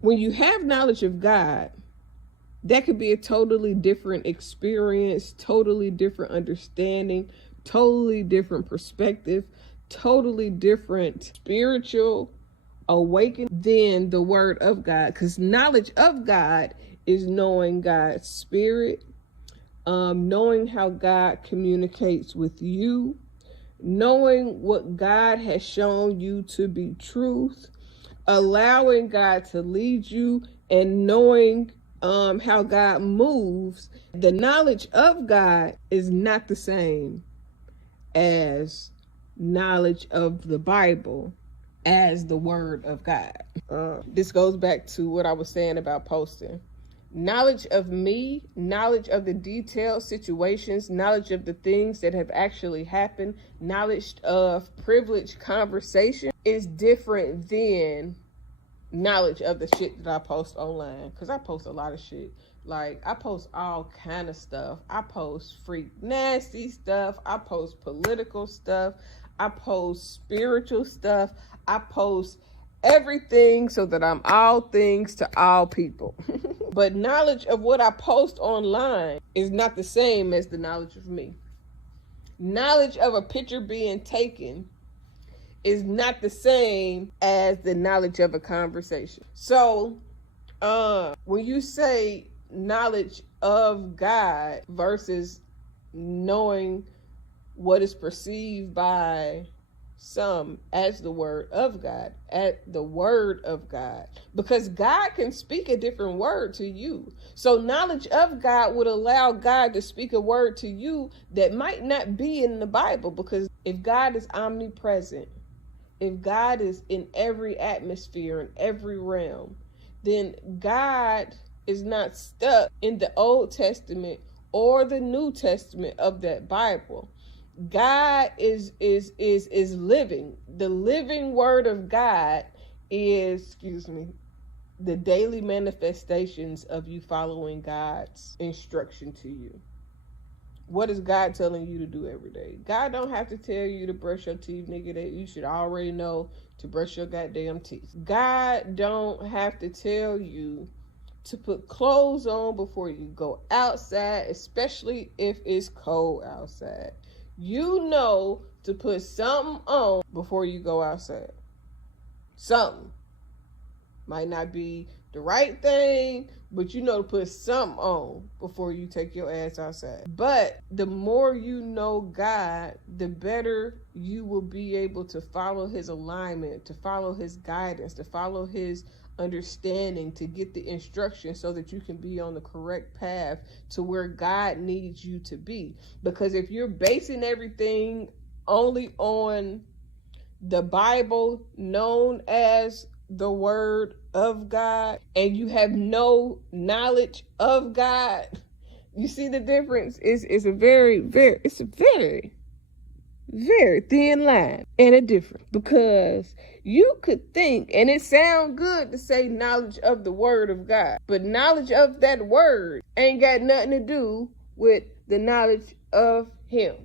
when you have knowledge of God, that could be a totally different experience, totally different understanding, totally different perspective, totally different spiritual awaken than the word of God. Because knowledge of God is knowing God's spirit, knowing how God communicates with you, knowing what God has shown you to be truth, allowing God to lead you, and knowing how God moves. The knowledge of God is not the same as knowledge of the Bible as the word of God. This goes back to what I was saying about posting. Knowledge of me, knowledge of the detailed situations, knowledge of the things that have actually happened, knowledge of privileged conversation is different than knowledge of the shit that I post online. Because I post a lot of shit. Like, I post all kind of stuff. I post freak nasty stuff. I post political stuff. I post spiritual stuff. I post everything so that I'm all things to all people. But knowledge of what I post online is not the same as the knowledge of me. Knowledge of a picture being taken is not the same as the knowledge of a conversation. So when you say knowledge of God versus knowing what is perceived by some as the word of God, at the word of God, because God can speak a different word to you. So knowledge of God would allow God to speak a word to you that might not be in the Bible, because if God is omnipresent, if God is in every atmosphere, in every realm, then God is not stuck in the Old Testament or the New Testament of that Bible. God is living. The living word of God is, the daily manifestations of you following God's instruction to you. What is God telling you to do every day? God don't have to tell you to brush your teeth, nigga. That you should already know to brush your goddamn teeth. God don't have to tell you to put clothes on before you go outside, especially if it's cold outside. You know to put something on before you go outside. Something. Might not be the right thing, but you know to put something on before you take your ass outside. But the more you know God, the better you will be able to follow his alignment, to follow his guidance, to follow his understanding, to get the instruction so that you can be on the correct path to where God needs you to be. Because if you're basing everything only on the Bible, known as the word of God, and you have no knowledge of God, you see the difference? It's a very thin line and a difference, because you could think, and it sounds good to say knowledge of the word of God, but knowledge of that word ain't got nothing to do with the knowledge of him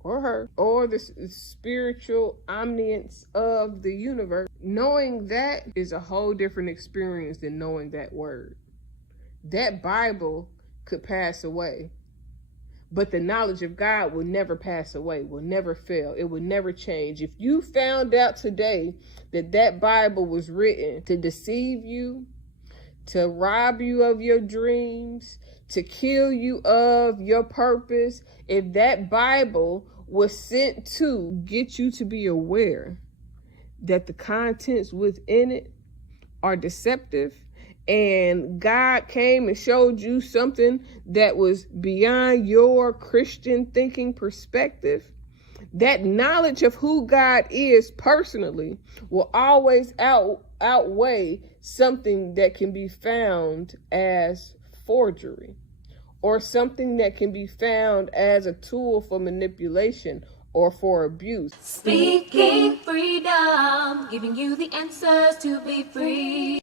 or her or the spiritual omniscience of the universe. Knowing that is a whole different experience than knowing that word. That Bible could pass away, but the knowledge of God will never pass away, will never fail. It will never change. If you found out today that that Bible was written to deceive you, to rob you of your dreams, to kill you of your purpose, if that Bible was sent to get you to be aware that the contents within it are deceptive, and God came and showed you something that was beyond your Christian thinking perspective, that knowledge of who God is personally will always outweigh something that can be found as forgery, or something that can be found as a tool for manipulation or for abuse. Speaking freedom, giving you the answers to be free.